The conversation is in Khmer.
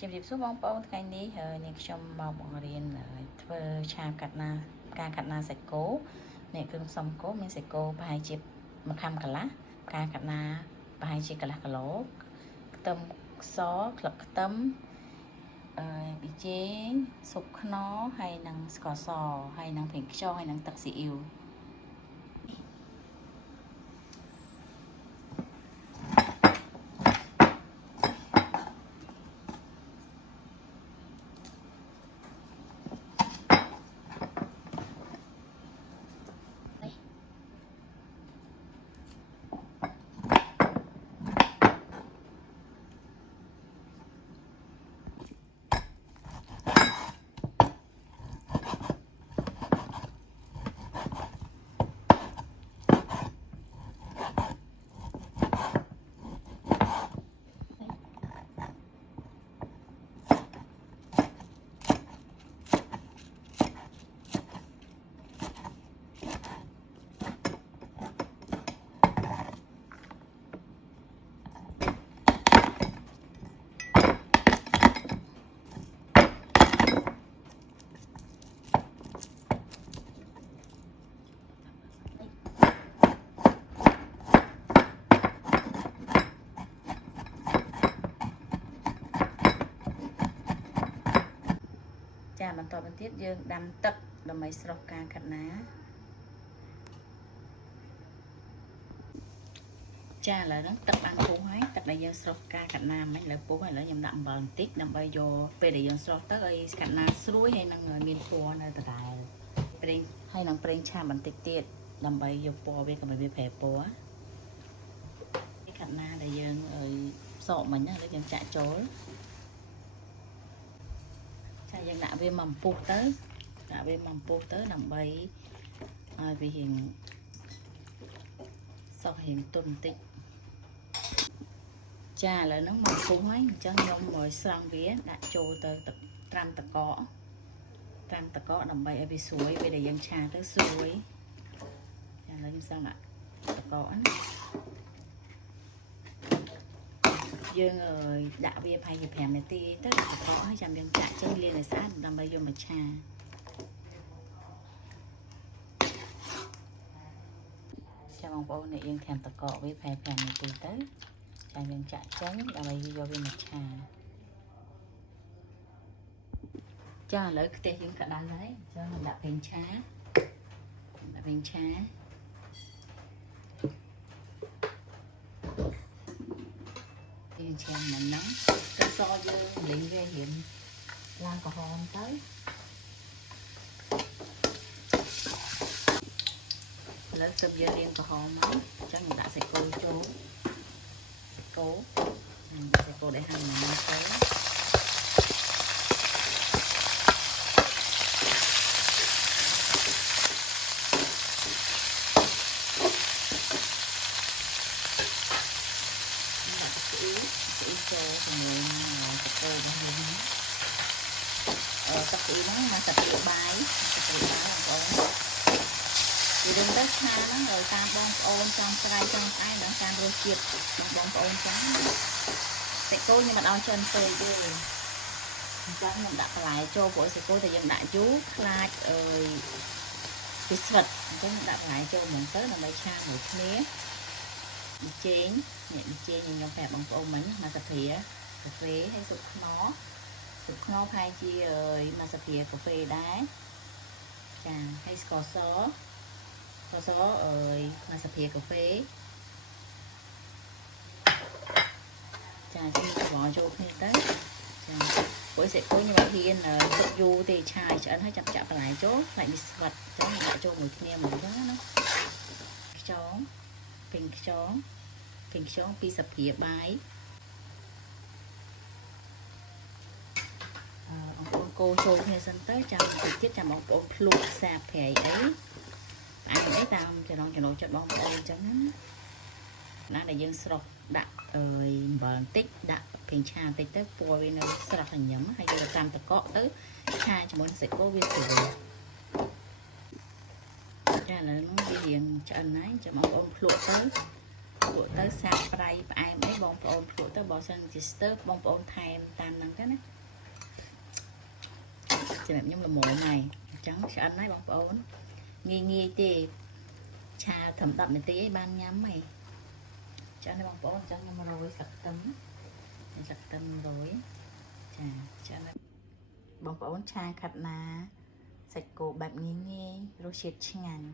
ជំរាបសួរបងប្អូនថ្ងៃនេះអ្នកខ្ញុំមកបង្រៀនធ្វើឆាកាត់ណាការកាត់ណាសាច់គោអ្នកគ្រឿងផ្សំគោមានសាច់គោប្រហែលជា1ខាំកន្លះការកាត់ណាប្រហែលជាកន្លះគីឡូខ្ទឹមសស្លឹកខ្ទឹមប៊ីចេងស៊ុបខ្នុរហើយនិងស្ករសហើយនិងប្រេងខ្យងហើយនិងទឹកស៊ីអ៊ីវចាបន្តបន្ទាប់យើងដាំទឹកដើម្បីស្រុះការកាត់ណាចាឥឡូវហ្នឹងទឹកបានពុះហើយទឹកដែលយើងស្រុះការកាត់ណាមិញឥឡូវពុះហើយឥឡូវខ្ញុំដាក់អំបិលបន្តិចដើម្បីយកពេលដែលយើងស្រុះទៅឲ្យកាត់ណាស្រួយហើយនឹងមានពណ៌នៅដដែលប្រេងហើយនឹងប្រេងឆាបន្តិចទៀតដើម្បីយកពណ៌វាកុំឲ្យវាប្រែពណ៌កាត់ណាដែលយើងសកមិញណាឥឡូវយើងចាក់ចូលចាយើងដាក់វាមកពុះទៅដើម្បីឲ្យវារៀងសក់រៀងទន់បន្តិចចាឥឡូវហ្នឹងមកពុះហើយអញ្ចឹងខ្ញុំមកស្រង់វាដាក់ចូលទៅត្រាំតកដើម្បីឲ្យវាស្រួយពេលដែលយើងឆាទៅស្រួយចាឥឡូវខ្ញុំស្រង់ដាក់តកណាយើងដាក់វាប្រហែលជា5នាទីទៅតកហើយចាំយើងចាក់ចេញលាងឲ្យស្អាតដើម្បីយកមកឆាចាបងប្អូនអ្នកយើងត្រាំតកវាប្រហែល5នាទីទៅចាំយើងចាក់ចេញដើម្បីយកវាមកឆាចាឥឡូវខ្ទះយើងក្តៅហើយអញ្ចឹងដាក់ប្រេងឆាយើងឆាមិនហ្នឹងទឹកសយើងលេងវារៀងឡើងក្រហមទៅឥឡូវទឹកយើងរៀងក្រហមមកអញ្ចឹងយើងដាក់សាច់គោចូលសាច់គោដែលហាន់មកទៅចូលជាមួយសាច់គោរបស់យើងទឹកស៊ីហ្នឹងមកសាច់បាយបងប្អូនពីរឿងទៅឆាហ្នឹងតាមបងប្អូនចង់ស្រ័យចង់ស្អែកដល់តាមរសជាតិបងប្អូនចឹងសាច់គោខ្ញុំមិនឲ្យចិនពេកទេអញ្ចឹងខ្ញុំដាក់បន្លែចូលព្រោះសាច់គោតែយើងដាក់យូរខ្លាចវាស្វិតអញ្ចឹងដាក់បន្លែចូលហ្មងទៅដើម្បីឆាមួយគ្នាប៊ីចេងខ្ញុំប្រាប់បងប្អូនមិញមកសាភាកាហ្វេហើយស៊ុបខ្នុរផែជាមកសាភាកាហ្វេដែរចាហើយស្ករសមកសាភាកាហ្វេចាខ្ញុំបោះចូលគ្នាទៅចាព្រោះសាច់គោខ្ញុំអត់ហ៊ានទុកយូរទេឆាឆ្អិនហើយចាប់ចាក់បន្លែចូលខ្លាចវាស្វិតអញ្ចឹងដាក់ចូលមួយគ្នាហ្មងអញ្ចឹងណាខ្យងពេញខ្យងពីសាភាបាយបងប្អូនកូរចូលគ្នាសិនទៅចាំតិចទៀតចាំបងប្អូនភ្លក់ខ្សាប្រៃអីអីតាមចំណូលចិត្តបងប្អូនអញ្ចឹងណាដែលយើងស្រុះដាក់អំបិលបន្តិចដាក់ប្រេងឆាបន្តិចទៅពណ៌វានៅស្រស់ញ៉ាំហើយយកតាមតកទៅឆាជាមួយសាច់គោវាស្រួយចាឥឡូវនោះវារៀងឆ្អិនហើយចាំបងប្អូនភ្លក់ទៅ lụa tới sạc pray ai mấy bông ôn lụa tới bỏ sân chỉ stop bông ôn thèm tam năng cái này chị mẹ nhung là mồ này trắng sẽ ăn mấy bông ôn nghi nghi thì cha thẩm đậm tí ấy ban nhắm mày cho nó bông ôn cho nó rồi sạch tấm rồi chà cho nó bông ôn cha khát ná sạch cổ bẹp nghi nghi rồi xịt ngàn